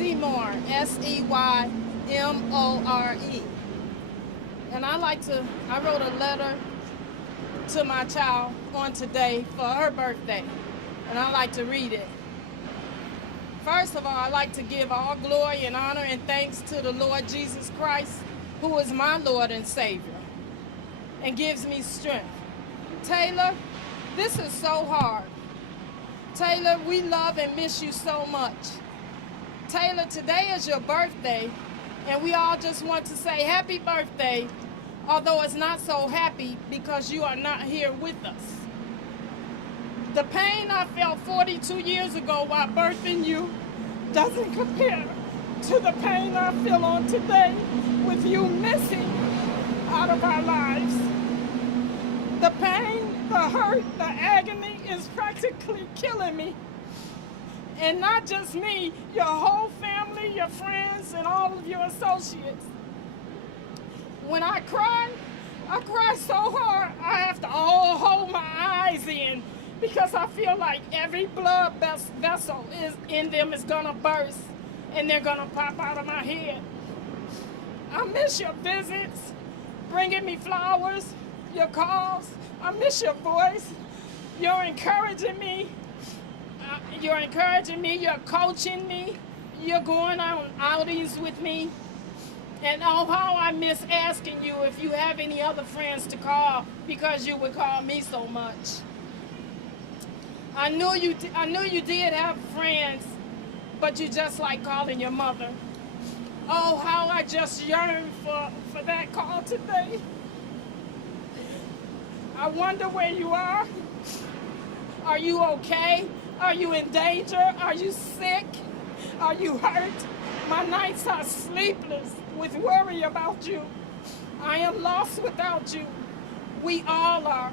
Seymour, Seymore. And I wrote a letter to my child on today for her birthday. And I like to read it. First of all, I like to give all glory and honor and thanks to the Lord Jesus Christ, who is my Lord and Savior, and gives me strength. Taylor, this is so hard. Taylor, we love and miss you so much. Taylor, today is your birthday, and we all just want to say happy birthday, although it's not so happy because you are not here with us. The pain I felt 42 years ago while birthing you doesn't compare to the pain I feel on today with you missing out of our lives. The pain, the hurt, the agony is practically killing me. And not just me, your whole family, your friends, and all of your associates. When I cry so hard, I have to hold my eyes in because I feel like every blood vessel in them is gonna burst and they're gonna pop out of my head. I miss your visits, bringing me flowers, your calls. I miss your voice. You're encouraging me. You're coaching me. You're going on outings with me. And oh, how I miss asking you if you have any other friends to call because you would call me so much. I knew you did have friends, but you just like calling your mother. Oh, how I just yearn for that call today. I wonder where you are. Are you okay? Are you in danger? Are you sick? Are you hurt? My nights are sleepless with worry about you. I am lost without you. We all are.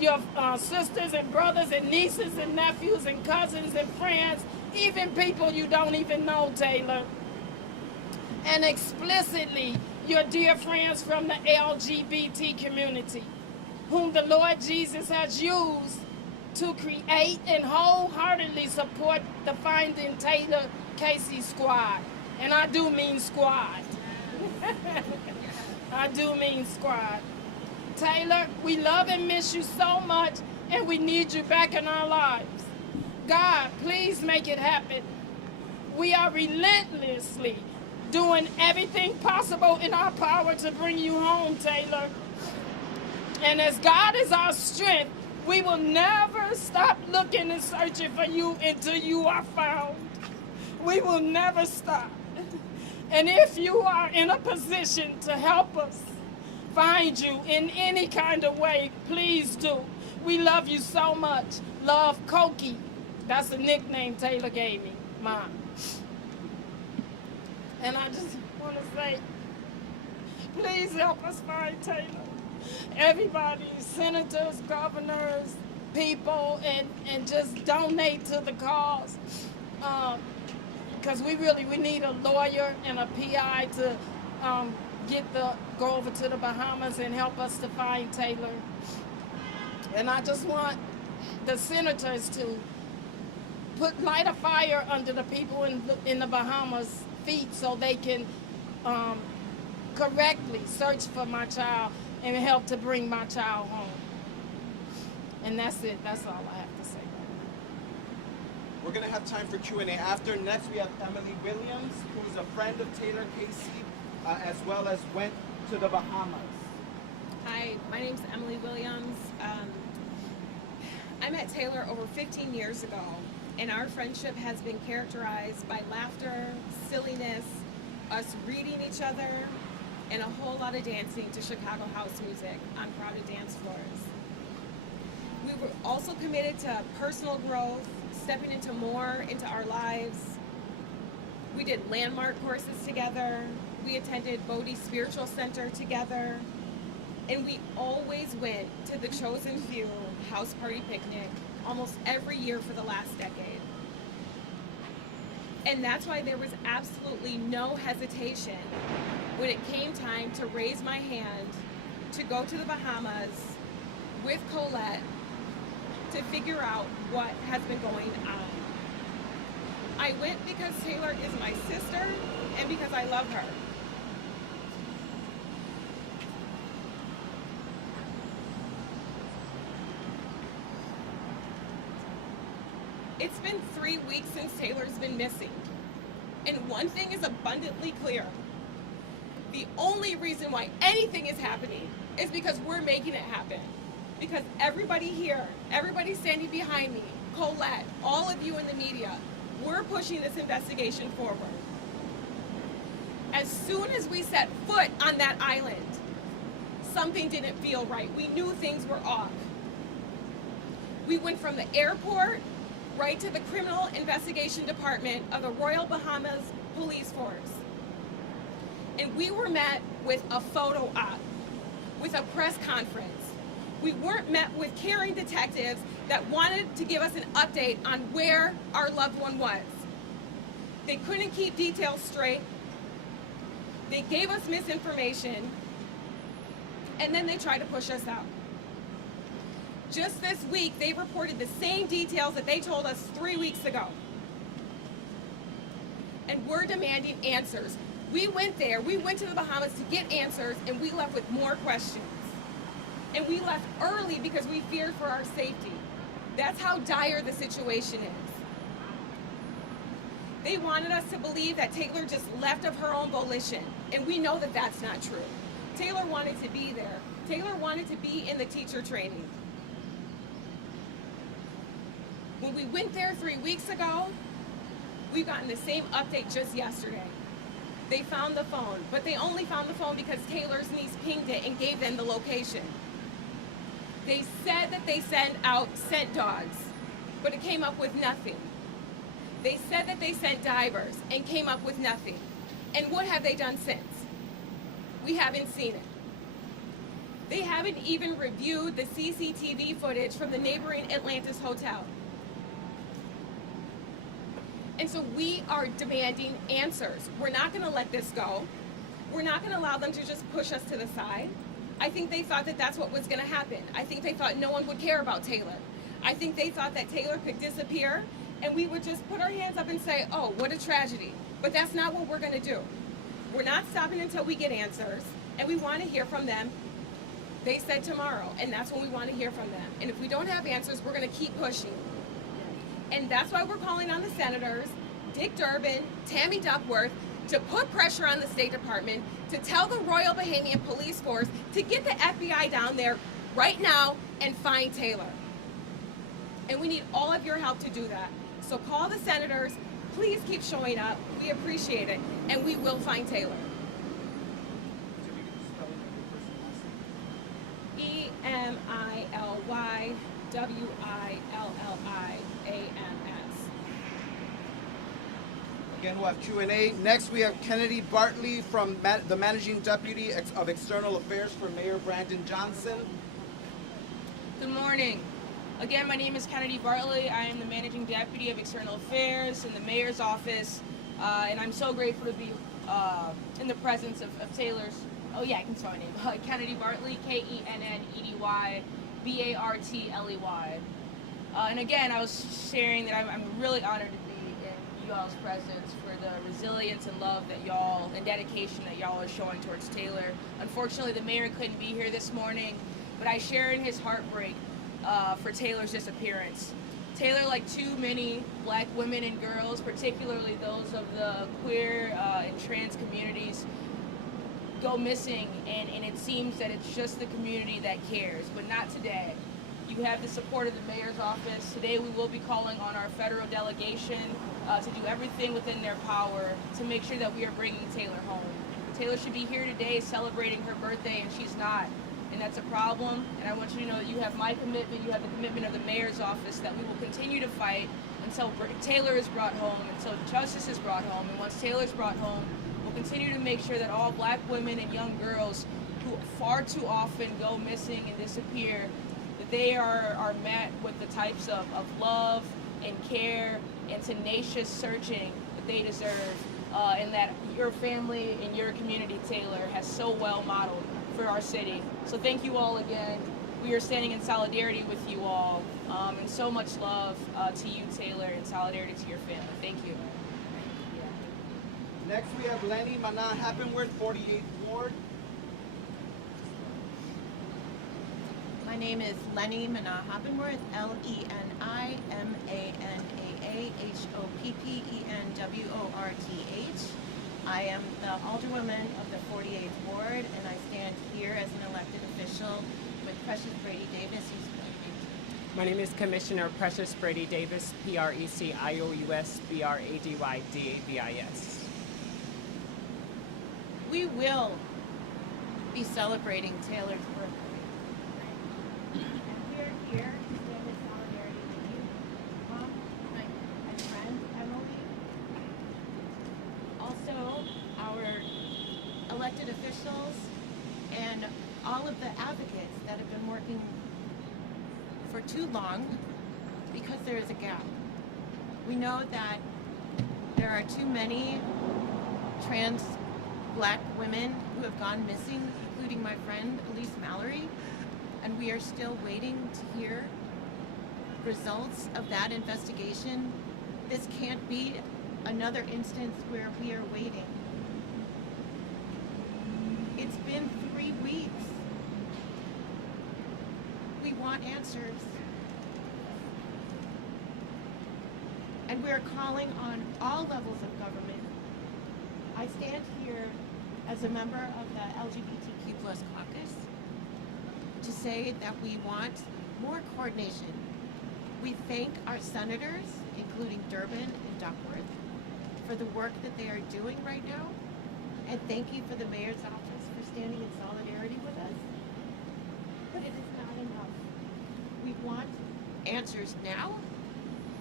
Your sisters and brothers and nieces and nephews and cousins and friends, even people you don't even know, Taylor. And explicitly, your dear friends from the LGBT community, whom the Lord Jesus has used to create and wholeheartedly support the Finding Taylor Casey squad. And I do mean squad. I do mean squad. Taylor, we love and miss you so much, and we need you back in our lives. God, please make it happen. We are relentlessly doing everything possible in our power to bring you home, Taylor. And as God is our strength, we will never stop looking and searching for you until you are found. We will never stop. And if you are in a position to help us find you in any kind of way, please do. We love you so much. Love, Cokie. That's the nickname Taylor gave me, Mom. And I just want to say, please help us find Taylor. Everybody, senators, governors, people, and just donate to the cause. Because we need a lawyer and a PI to go over to the Bahamas and help us to find Taylor. And I just want the senators to light a fire under the people in the Bahamas' feet so they can correctly search for my child and help to bring my child home. And that's it. That's all I have to say. We're going to have time for Q&A after. Next, we have Emily Williams, who's a friend of Taylor Casey, as well as went to the Bahamas. Hi, my name's Emily Williams. I met Taylor over 15 years ago, and our friendship has been characterized by laughter, silliness, us reading each other, and a whole lot of dancing to Chicago house music on crowded dance floors. We were also committed to personal growth, stepping into more into our lives. We did landmark courses together. We attended Bodhi Spiritual Center together. And we always went to the Chosen Few house party picnic almost every year for the last decade. And that's why there was absolutely no hesitation when it came time to raise my hand to go to the Bahamas with Colette to figure out what has been going on. I went because Taylor is my sister and because I love her. It's been 3 weeks since Taylor's been missing. And one thing is abundantly clear. The only reason why anything is happening is because we're making it happen. Because everybody here, everybody standing behind me, Colette, all of you in the media, we're pushing this investigation forward. As soon as we set foot on that island, something didn't feel right. We knew things were off. We went from the airport right to the Criminal Investigation Department of the Royal Bahamas Police Force. And we were met with a photo op, with a press conference. We weren't met with caring detectives that wanted to give us an update on where our loved one was. They couldn't keep details straight. They gave us misinformation, and then they tried to push us out. Just this week, they reported the same details that they told us 3 weeks ago. And we're demanding answers. We went there, we went to the Bahamas to get answers, and we left with more questions. And we left early because we feared for our safety. That's how dire the situation is. They wanted us to believe that Taylor just left of her own volition, and we know that that's not true. Taylor wanted to be there. Taylor wanted to be in the teacher training. When we went there 3 weeks ago, we've gotten the same update just yesterday. They found the phone, but they only found the phone because Taylor's niece pinged it and gave them the location. They said that they sent out scent dogs, but it came up with nothing. They said that they sent divers and came up with nothing. And what have they done since? We haven't seen it. They haven't even reviewed the CCTV footage from the neighboring Atlantis hotel. And so we are demanding answers. We're not going to let this go. We're not going to allow them to just push us to the side. I think they thought that that's what was going to happen. I think they thought no one would care about Taylor. I think they thought that Taylor could disappear and we would just put our hands up and say, oh, what a tragedy. But that's not what we're going to do. We're not stopping until we get answers, and we want to hear from them. They said tomorrow, and that's when we want to hear from them. And if we don't have answers, we're going to keep pushing. And that's why we're calling on the senators, Dick Durbin, Tammy Duckworth, to put pressure on the State Department, to tell the Royal Bahamian Police Force to get the FBI down there right now and find Taylor. And we need all of your help to do that. So call the senators, please keep showing up, we appreciate it, and we will find Taylor. EMILYWILLIAMS. Again, we'll have Q&A. Next, we have Kennedy Bartley from the Managing Deputy of External Affairs for Mayor Brandon Johnson. Good morning. Again, my name is Kennedy Bartley. I am the Managing Deputy of External Affairs in the Mayor's Office, and I'm so grateful to be in the presence of Taylor's, oh yeah, I can spell my name, Kennedy Bartley, KENNEDY-BARTLEY. And again, I was sharing that I'm really honored to be in you all's presence for the resilience and love that y'all, and dedication that y'all are showing towards Taylor. Unfortunately, the mayor couldn't be here this morning, but I share in his heartbreak for Taylor's disappearance. Taylor, like too many black women and girls, particularly those of the queer and trans communities, go missing, and it seems that it's just the community that cares, but not today. You have the support of the mayor's office. Today we will be calling on our federal delegation to do everything within their power to make sure that we are bringing Taylor home. Taylor should be here today celebrating her birthday, and she's not. And that's a problem, and I want you to know that you have my commitment, you have the commitment of the mayor's office, that we will continue to fight until Taylor is brought home, until justice is brought home, and once Taylor's brought home, we'll continue to make sure that all black women and young girls who far too often go missing and disappear, that they are met with the types of love and care and tenacious searching that they deserve, and that your family and your community, Taylor, has so well modeled for our city. So thank you all again. We are standing in solidarity with you all, and so much love to you, Taylor, and solidarity to your family. Thank you. Next we have Lenny Mana Happenworth, 48th Ward. My name is Lenny Mana Hoppenworth, LENIMANAHOPPENWORTH. I am the Alderwoman of the 48th Ward, and I stand here as an elected official with Precious Brady Davis, who's My name is Commissioner Precious Brady Davis, PRECIOUS-BRADYDAVIS. We will be celebrating Taylor's birthday. And we're here to stand in solidarity with you, Mom, and friend Emily. Also, our elected officials and all of the advocates that have been working for too long because there is a gap. We know that there are too many trans Black women who have gone missing, including my friend Elise Mallory, and we are still waiting to hear results of that investigation. This can't be another instance where we are waiting. It's been 3 weeks. We want answers. And we're calling on all levels of government. I stand here as a member of the LGBTQ plus caucus to say that we want more coordination. We thank our senators, including Durbin and Duckworth, for the work that they are doing right now. And thank you for the mayor's office for standing in solidarity with us. But it is not enough. We want answers now,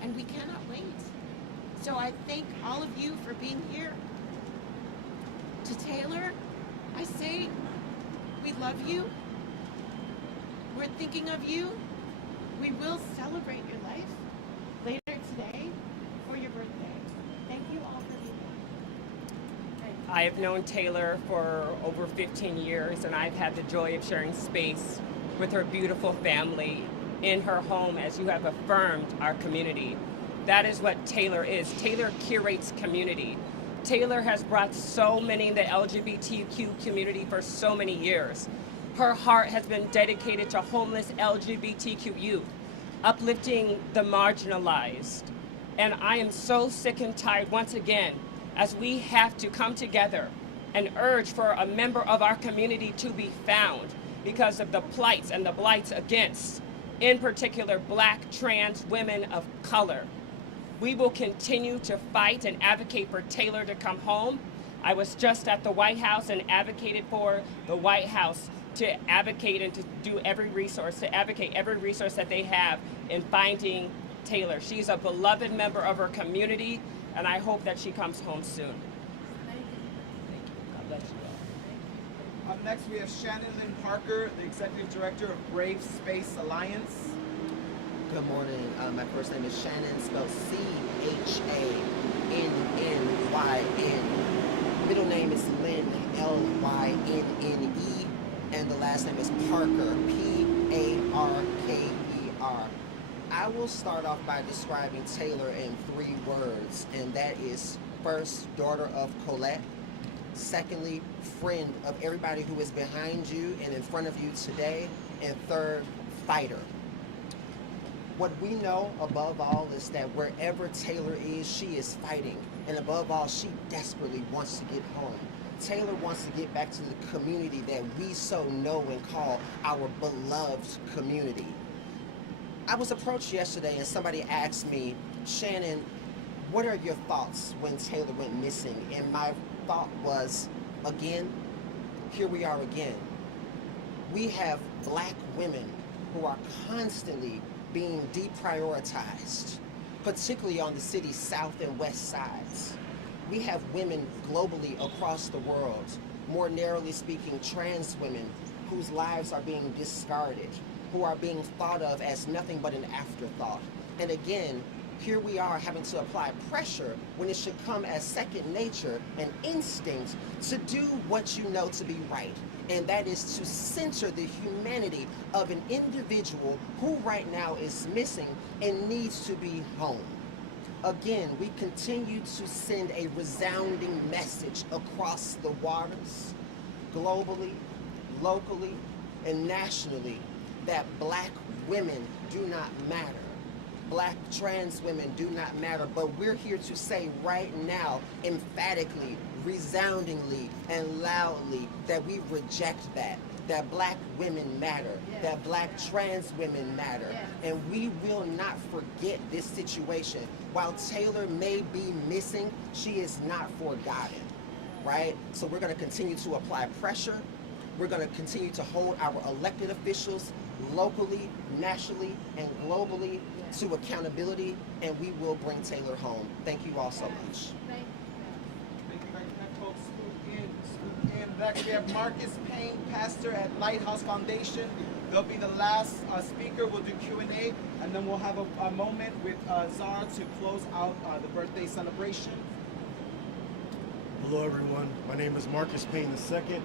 and we cannot wait. So I thank all of you for being here. To Taylor, I say, we love you. We're thinking of you. We will celebrate your life later today for your birthday. Thank you all for being here. I have known Taylor for over 15 years, and I've had the joy of sharing space with her beautiful family in her home, as you have affirmed our community. That is what Taylor is. Taylor curates community. Taylor has brought so many in the LGBTQ community for so many years. Her heart has been dedicated to homeless LGBTQ youth, uplifting the marginalized. And I am so sick and tired once again, as we have to come together and urge for a member of our community to be found because of the plights and the blights against, in particular, Black trans women of color. We will continue to fight and advocate for Taylor to come home. I was just at the White House and advocated for the White House to advocate and to do every resource, to advocate every resource that they have in finding Taylor. She's a beloved member of her community, and I hope that she comes home soon. Thank you. God bless you all. Up next we have Shannon Lynn Parker, the Executive Director of Brave Space Alliance. Good morning. My first name is Shannon, spelled C-H-A-N-N-Y-N. Middle name is Lynn, L-Y-N-N-E, and the last name is Parker, P-A-R-K-E-R. I will start off by describing Taylor in 3 words, and that is first, daughter of Colette. Secondly, friend of everybody who is behind you and in front of you today. And third, fighter. What we know above all is that wherever Taylor is, she is fighting. And above all, she desperately wants to get home. Taylor wants to get back to the community that we so know and call our beloved community. I was approached yesterday and somebody asked me, Shannon, what are your thoughts when Taylor went missing? And my thought was, again, here we are again. We have Black women who are constantly being deprioritized, particularly on the city's south and west sides. We have women globally across the world, more narrowly speaking, trans women whose lives are being discarded, who are being thought of as nothing but an afterthought. And again, here we are having to apply pressure when it should come as second nature and instinct to do what you know to be right. And that is to center the humanity of an individual who right now is missing and needs to be home. Again, we continue to send a resounding message across the waters, globally, locally, and nationally, that Black women do not matter. Black trans women do not matter, but we're here to say right now, emphatically, resoundingly, and loudly, that we reject that Black women matter, that Black trans women matter, and we will not forget this situation. While Taylor may be missing, she is not forgotten, right? So we're gonna continue to apply pressure. We're gonna continue to hold our elected officials locally, nationally, and globally to accountability, and we will bring Taylor home. Thank you all so much. Thank you very much, folks. Scoop in. Next, we have Marcus Payne, pastor at Lighthouse Foundation. They'll be the last speaker. We'll do Q&A, and then we'll have a moment with Zara to close out the birthday celebration. Hello, everyone. My name is Marcus Payne II,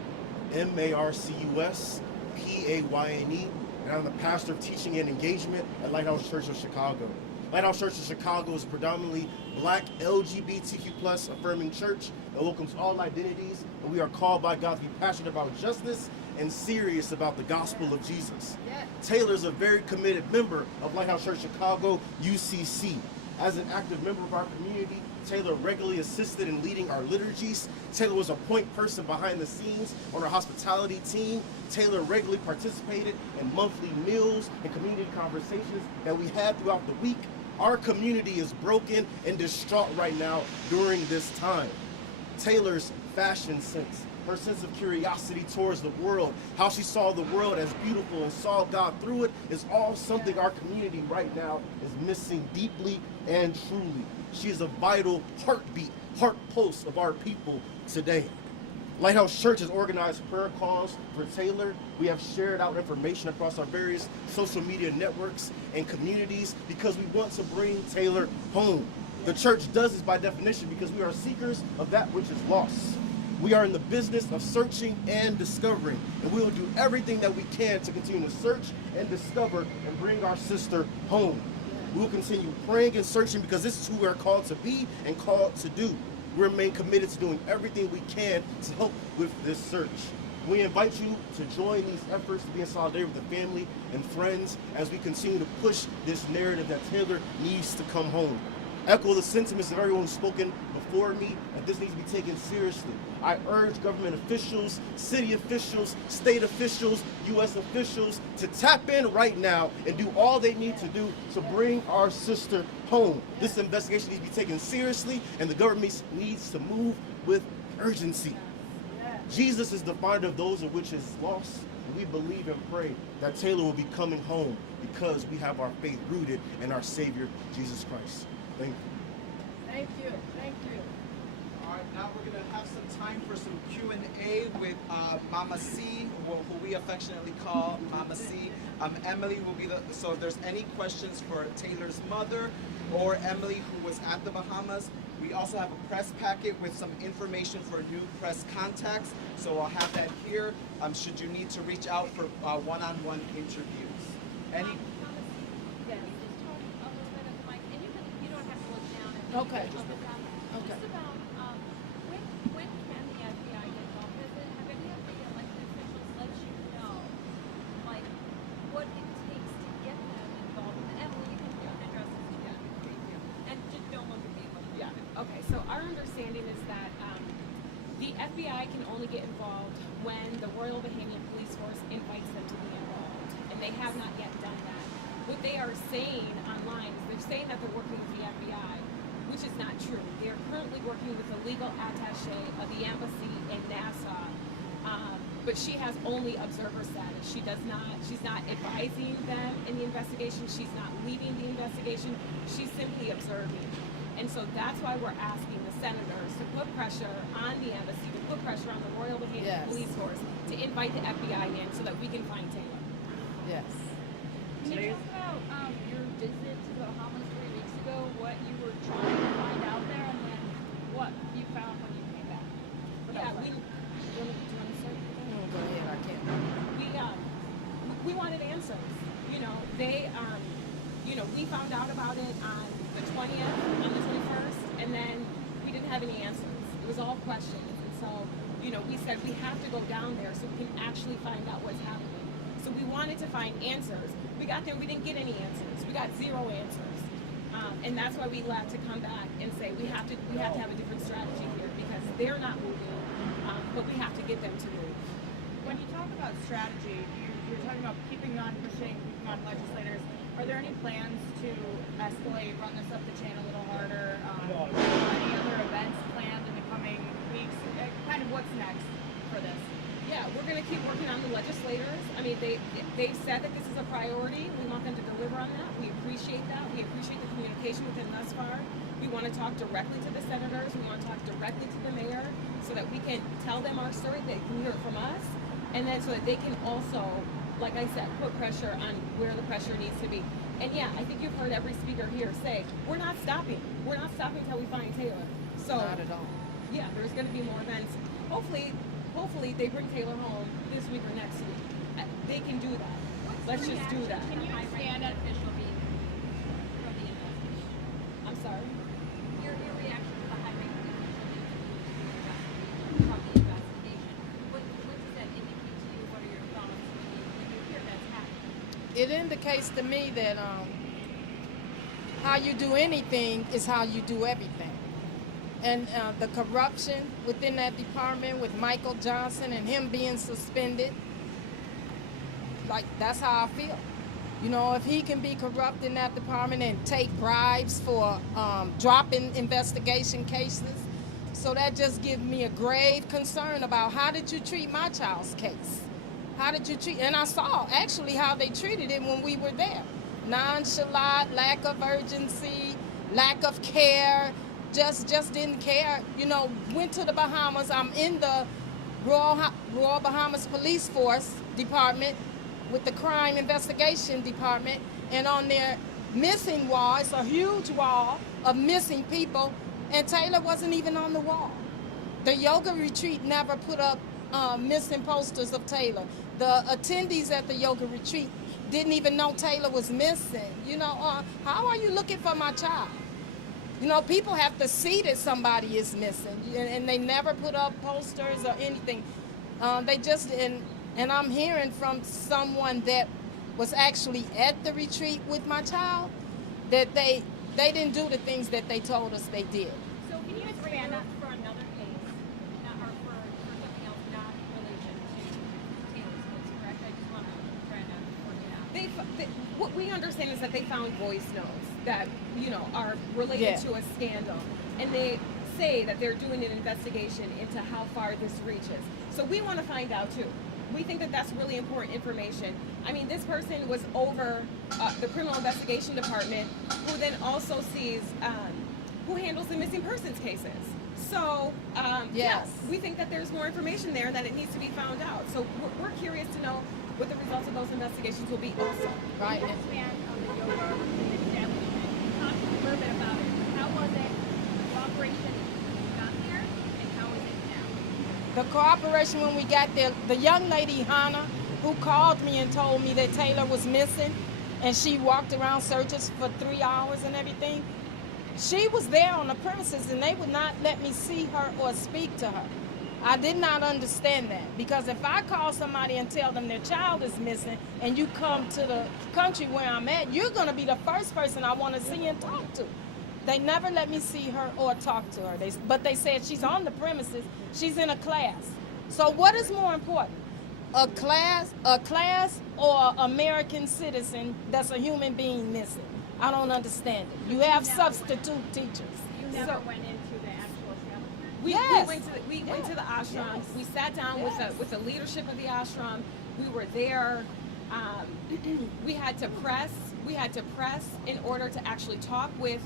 M-A-R-C-U-S, P-A-Y-N-E, and I'm the pastor of teaching and engagement at Lighthouse Church of Chicago. Lighthouse Church of Chicago is a predominantly Black LGBTQ+ affirming church that welcomes all identities, and we are called by God to be passionate about justice and serious about the gospel of Jesus. Taylor is a very committed member of Lighthouse Church Chicago, UCC. As an active member of our community, Taylor regularly assisted in leading our liturgies. Taylor was a point person behind the scenes on our hospitality team. Taylor regularly participated in monthly meals and community conversations that we had throughout the week. Our community is broken and distraught right now during this time. Taylor's fashion sense, her sense of curiosity towards the world, how she saw the world as beautiful and saw God through it, is all something our community right now is missing deeply and truly. She is a vital heartbeat, heart pulse of our people today. Lighthouse Church has organized prayer calls for Taylor. We have shared out information across our various social media networks and communities because we want to bring Taylor home. The church does this by definition because we are seekers of that which is lost. We are in the business of searching and discovering, and we will do everything that we can to continue to search and discover and bring our sister home. We will continue praying and searching because this is who we are called to be and called to do. We remain committed to doing everything we can to help with this search. We invite you to join these efforts to be in solidarity with the family and friends as we continue to push this narrative that Taylor needs to come home. Echo the sentiments of everyone who's spoken before me that this needs to be taken seriously. I urge government officials, city officials, state officials, U.S. officials to tap in right now and do all they need to do to bring our sister home. This investigation needs to be taken seriously, and the government needs to move with urgency. Jesus is the finder of those of which is lost, and we believe and pray that Taylor will be coming home because we have our faith rooted in our Savior, Jesus Christ. Thank you. Thank you. Thank you. All right, now we're going to have some time for some Q&A with Mama C, who we affectionately call Mama C. Emily will be so if there's any questions for Taylor's mother or Emily, who was at the Bahamas, we also have a press packet with some information for new press contacts. So I'll have that here should you need to reach out for one-on-one interviews. Any? Okay. Just about when can the FBI get involved? Have any of the elected officials let you know, like, what it takes to get them involved? And Emily, you can address this together. Thank you. And just don't look at me. Yeah. Okay. So our understanding is that the FBI can only get involved when the Royal Bahamian Police Force invites them to be involved, and they have not yet done that. What they are saying online is they're saying that they're working with the FBI, which is not true. They are currently working with the legal attaché of the embassy in Nassau, but she has only observer status. She's not advising them in the investigation. She's not leading the investigation. She's simply observing. And so that's why we're asking the senators to put pressure on the embassy, to put pressure on the Royal Bahamian Police Force to invite the FBI in so that we can find Taylor. Yes. Can you talk about your visit to the Bahamas 3 weeks ago, what you were trying to find out there, and then what you found when you came back? Yeah, do you want to start? Go ahead, I can. We wanted answers. You know, we found out about it on the 20th, have any answers. It was all questions. And so, you know, we said we have to go down there so we can actually find out what's happening. So we wanted to find answers. We got there, we didn't get any answers. We got 0 answers. And that's why we left to come back and say we have to have a different strategy here because they're not moving, but we have to get them to move. When you talk about strategy, you're talking about keeping on pushing, keeping on legislators. Are there any plans to escalate, run this up the chain a little harder? Any other events planned in the coming weeks? Kind of what's next for this? Yeah, we're going to keep working on the legislators. I mean, they've said that this is a priority. We want them to deliver on that. We appreciate that. We appreciate the communication with them thus far. We want to talk directly to the senators. We want to talk directly to the mayor so that we can tell them our story. They can hear it from us. And then so that they can also, like I said, put pressure on where the pressure needs to be. And yeah, I think you've heard every speaker here say, we're not stopping. We're not stopping until we find Taylor. So, Not at all. yeah, there's going to be more events. Hopefully they bring Taylor home this week or next week. They can do that. Let's just do that. Can you expand on official being from the investigation? I'm sorry. Your reaction to the high-ranking official from the investigation. What does that indicate to you? What are your thoughts when you hear that's happening? It indicates to me that how you do anything is how you do everything. And the corruption within that department with Michael Johnson and him being suspended, like that's how I feel. You know, if he can be corrupt in that department and take bribes for dropping investigation cases, so that just gives me a grave concern about how did you treat my child's case? How did you treat, and I saw actually how they treated it when we were there. Nonchalant, lack of urgency, lack of care, just didn't care. You know, went to the Bahamas. I'm in the Royal Bahamas Police Force Department with the Crime Investigation Department, and on their missing wall, it's a huge wall of missing people, and Taylor wasn't even on the wall. The yoga retreat never put up missing posters of Taylor. The attendees at the yoga retreat didn't even know Taylor was missing. You know, how are you looking for my child? You know, people have to see that somebody is missing, and they never put up posters or anything. They just, and I'm hearing from someone that was actually at the retreat with my child that they didn't do the things that they told us they did. So can you expand on for another case, or for something else not related to Taylor's case, correct? I just want to try to work it out. What we understand is that they found voice notes that, you know, are related to a scandal. And they say that they're doing an investigation into how far this reaches. So we want to find out too. We think that that's really important information. I mean, this person was over the criminal investigation department, who then also sees, who handles the missing persons cases. So, yes, we think that there's more information there and that it needs to be found out. So we're curious to know what the results of those investigations will be also. Right. Can you expand on the yoga establishment? Talk a little bit about it. How was it? The cooperation when you got there, and how is it now? The cooperation when we got there, the young lady, Hannah, who called me and told me that Taylor was missing, and she walked around searches for 3 hours and everything, she was there on the premises, and they would not let me see her or speak to her. I did not understand that, because if I call somebody and tell them their child is missing and you come to the country where I'm at, you're going to be the first person I want to see and talk to. They never let me see her or talk to her. But they said she's on the premises, she's in a class. So what is more important? A class or American citizen that's a human being missing? I don't understand it. You have substitute teachers. You never went into the actual establishment? We went to the ashram. We sat down with the leadership of the ashram. We were there. We had to press in order to actually talk with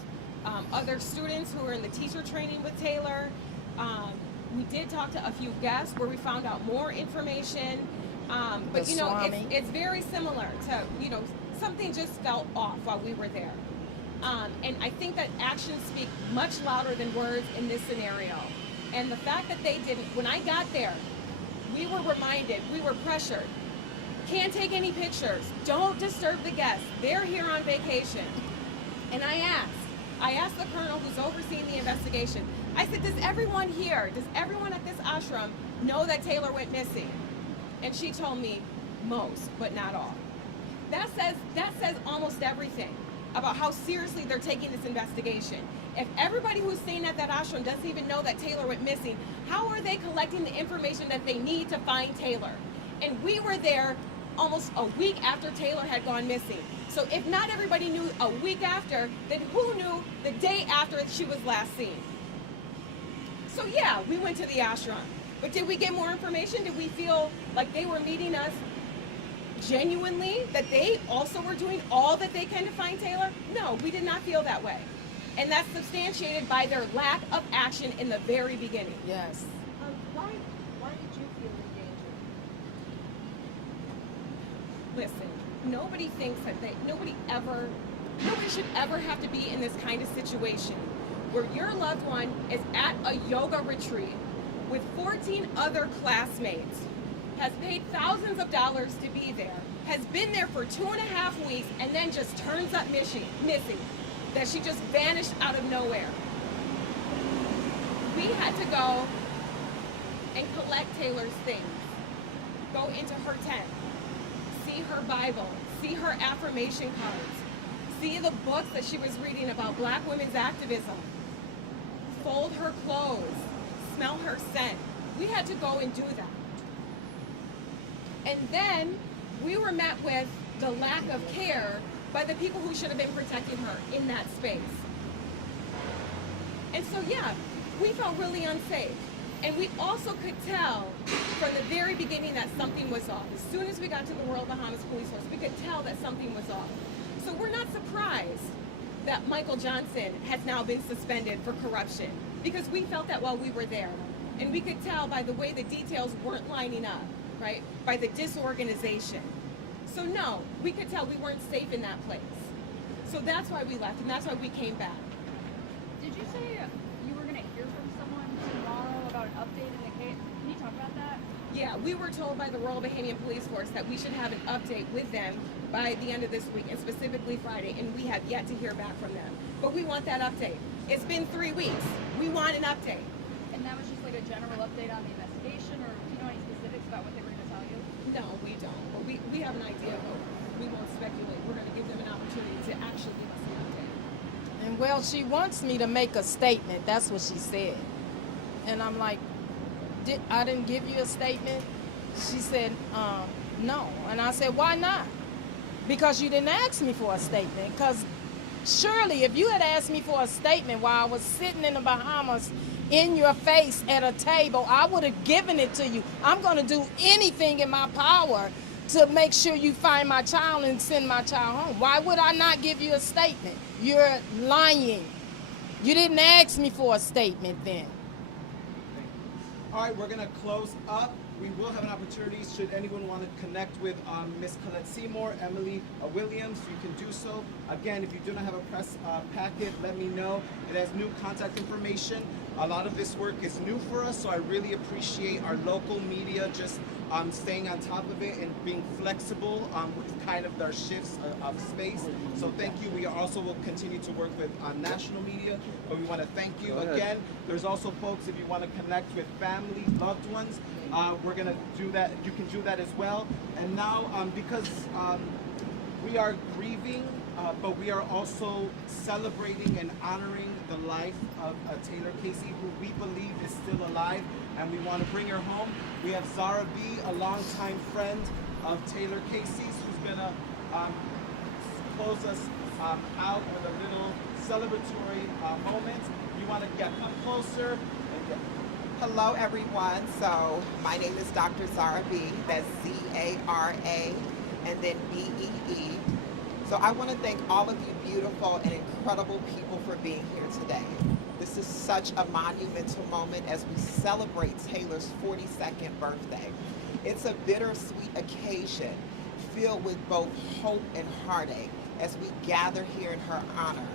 other students who were in the teacher training with Taylor. We did talk to a few guests where we found out more information. But you know, it's very similar to, you know, something just felt off while we were there. And I think that actions speak much louder than words in this scenario. And the fact that they didn't, when I got there, we were reminded, we were pressured. Can't take any pictures. Don't disturb the guests. They're here on vacation. And I asked the colonel who's overseeing the investigation, I said, does everyone here, does everyone at this ashram know that Taylor went missing? And she told me, most, but not all. That says almost everything about how seriously they're taking this investigation. If everybody who's staying at that ashram doesn't even know that Taylor went missing, how are they collecting the information that they need to find Taylor? And we were there almost a week after Taylor had gone missing. So if not everybody knew a week after, then who knew the day after she was last seen? So yeah, we went to the ashram. But did we get more information? Did we feel like they were meeting us genuinely, that they also were doing all that they can to find Taylor? No, we did not feel that way. And that's substantiated by their lack of action in the very beginning. Yes. Why did you feel in danger? Listen, nobody thinks that nobody should ever have to be in this kind of situation where your loved one is at a yoga retreat with 14 other classmates, has paid thousands of dollars to be there, has been there for 2.5 weeks, and then just turns up missing, that she just vanished out of nowhere. We had to go and collect Taylor's things, go into her tent, see her Bible, see her affirmation cards, see the books that she was reading about Black women's activism, fold her clothes, smell her scent. We had to go and do that. And then we were met with the lack of care by the people who should have been protecting her in that space. And so yeah, we felt really unsafe. And we also could tell from the very beginning that something was off. As soon as we got to the Royal Bahamas Police Force, we could tell that something was off. So we're not surprised that Michael Johnson has now been suspended for corruption, because we felt that while we were there. And we could tell by the way the details weren't lining up, right? By the disorganization. So no, we could tell we weren't safe in that place. So that's why we left, and that's why we came back. Did you say you were gonna hear from someone tomorrow about an update in the case? Can you talk about that? Yeah, we were told by the Royal Bahamian Police Force that we should have an update with them by the end of this week, and specifically Friday, and we have yet to hear back from them. But we want that update. It's been 3 weeks. We want an update. And that was just like a general update on the investigation, or do you know any specifics about what they were gonna tell you? No, we don't. But we have an idea, but we won't speculate. We're going to give them an opportunity to actually give us an update. And well, she wants me to make a statement. That's what she said. And I'm like, I didn't give you a statement? She said, no. And I said, why not? Because you didn't ask me for a statement. Because surely if you had asked me for a statement while I was sitting in the Bahamas in your face at a table, I would have given it to you. I'm going to do anything in my power to make sure you find my child and send my child home. Why would I not give you a statement? You're lying. You didn't ask me for a statement then. All right, we're going to close up. We will have an opportunity, should anyone want to connect with Ms. Colette Seymour, Emily Williams, you can do so. Again, if you do not have a press packet, let me know. It has new contact information. A lot of this work is new for us, so I really appreciate our local media just staying on top of it and being flexible with kind of their shifts of space. So thank you. We also will continue to work with national media, but we want to thank you again. There's also folks, if you want to connect with family, loved ones, we're going to do that. You can do that as well. And now, because we are grieving, but we are also celebrating and honoring the life of Taylor Casey, who we believe is still alive, and we want to bring her home. We have Zara B., a longtime friend of Taylor Casey's, who's going to close us out with a little celebratory moment. You want to get come closer and get. Hello, everyone. So my name is Dr. Zara B. That's Z-A-R-A and then B-E-E. So I want to thank all of you beautiful and incredible people for being here today. This is such a monumental moment as we celebrate Taylor's 42nd birthday. It's a bittersweet occasion filled with both hope and heartache as we gather here in her honor,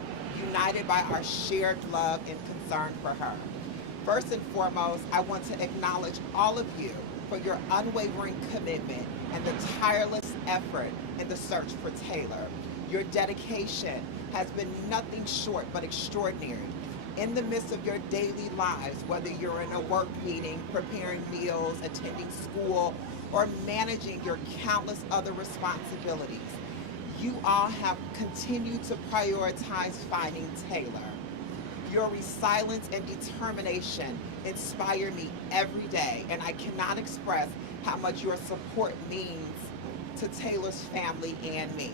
united by our shared love and concern for her. First and foremost, I want to acknowledge all of you for your unwavering commitment and the tireless effort in the search for Taylor. Your dedication has been nothing short but extraordinary. in the midst of your daily lives, whether you're in a work meeting, preparing meals, attending school, or managing your countless other responsibilities, you all have continued to prioritize finding Taylor. Your resilience and determination inspire me every day, and I cannot express how much your support means to Taylor's family and me.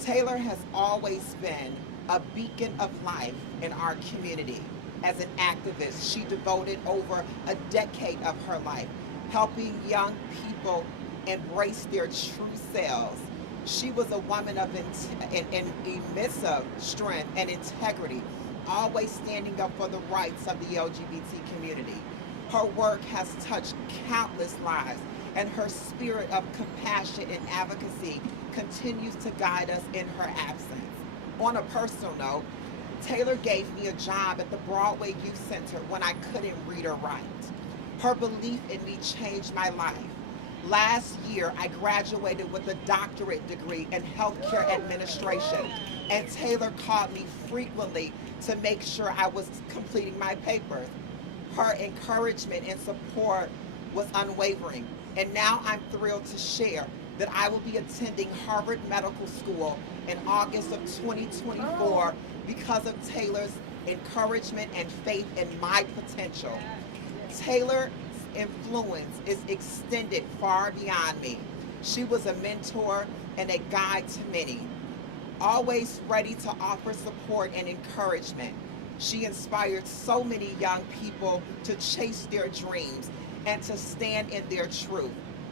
Taylor has always been a beacon of life in our community. As an activist, she devoted over a decade of her life helping young people embrace their true selves. She was a woman of immense strength and integrity, always standing up for the rights of the LGBT community. Her work has touched countless lives, and her spirit of compassion and advocacy continues to guide us in her absence. On a personal note, Taylor gave me a job at the Broadway Youth Center when I couldn't read or write. Her belief in me changed my life. Last year, I graduated with a doctorate degree in healthcare administration, and Taylor called me frequently to make sure I was completing my papers. Her encouragement and support was unwavering, and now I'm thrilled to share that I will be attending Harvard Medical School in August of 2024 because of Taylor's encouragement and faith in my potential. Taylor's influence is extended far beyond me. She was a mentor and a guide to many, always ready to offer support and encouragement. She inspired so many young people to chase their dreams and to stand in their truth.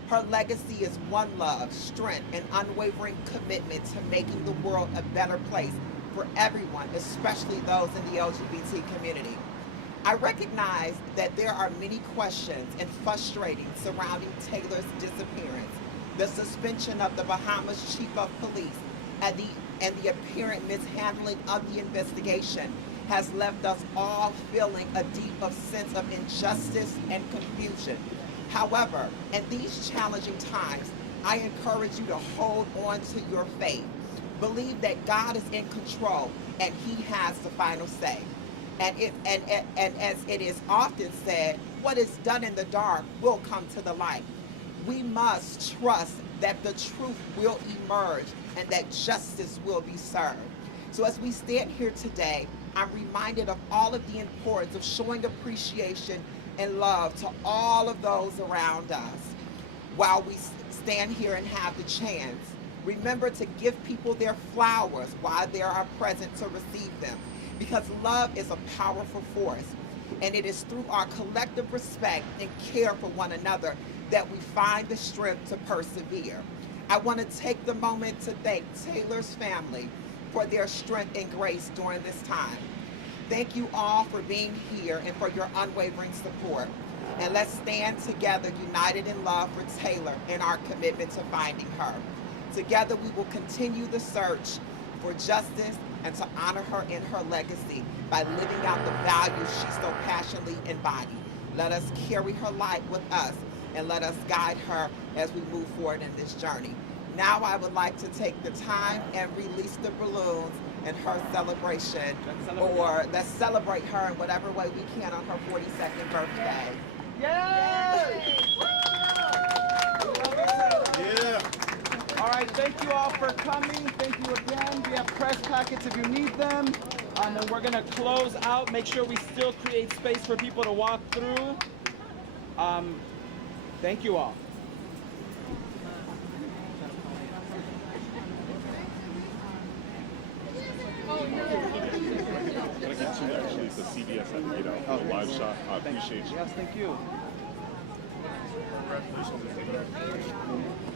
Her legacy is one love, strength, and unwavering commitment to making the world a better place for everyone, especially those in the LGBT community. I recognize that there are many questions and frustrating surrounding Taylor's disappearance, the suspension of the Bahamas chief of police, and the apparent mishandling of the investigation has left us all feeling a deep sense of injustice and confusion. However, in these challenging times, I encourage you to hold on to your faith. Believe that God is in control and He has the final say. And as it is often said, what is done in the dark will come to the light. We must trust that the truth will emerge and that justice will be served. So as we stand here today, I'm reminded of all of the importance of showing appreciation and love to all of those around us. While we stand here and have the chance, remember to give people their flowers while they are present to receive them, because love is a powerful force, and it is through our collective respect and care for one another that we find the strength to persevere. I want to take the moment to thank Taylor's family for their strength and grace during this time. Thank you all for being here and for your unwavering support. And let's stand together, united in love for Taylor and our commitment to finding her. Together we will continue the search for justice and to honor her in her legacy by living out the values she so passionately embodied. Let us carry her light with us and let us guide her as we move forward in this journey. Now I would like to take the time and release the balloons in her celebration, or let's celebrate her in whatever way we can on her 42nd birthday. Yay! Yeah. All right, thank you all for coming. Thank you again. We have press packets if you need them. And then we're gonna close out. Make sure we still create space for people to walk through. Thank you all. Actually, it's a CBS had made out a live shot. I appreciate you. Yes, thank you. Congratulations.